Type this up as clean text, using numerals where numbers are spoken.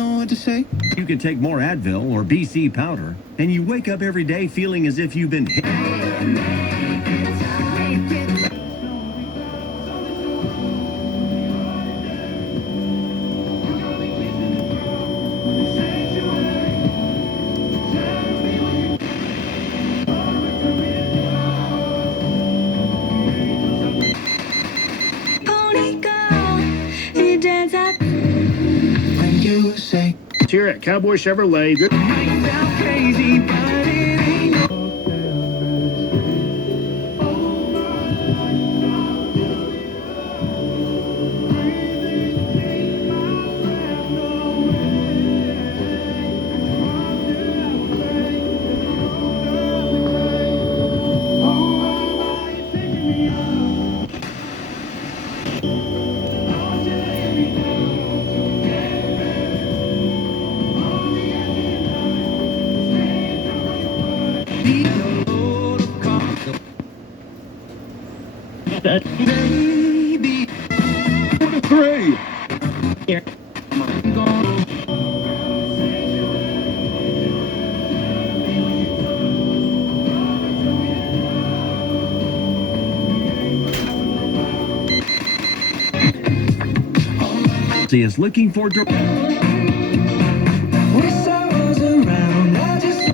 know what to say. You can take more Advil or BC powder, and you wake up every day feeling as if you've been hit. When you say Here at Cowboy Chevrolet. baby, 3. here. He is looking for Wish I was around. I just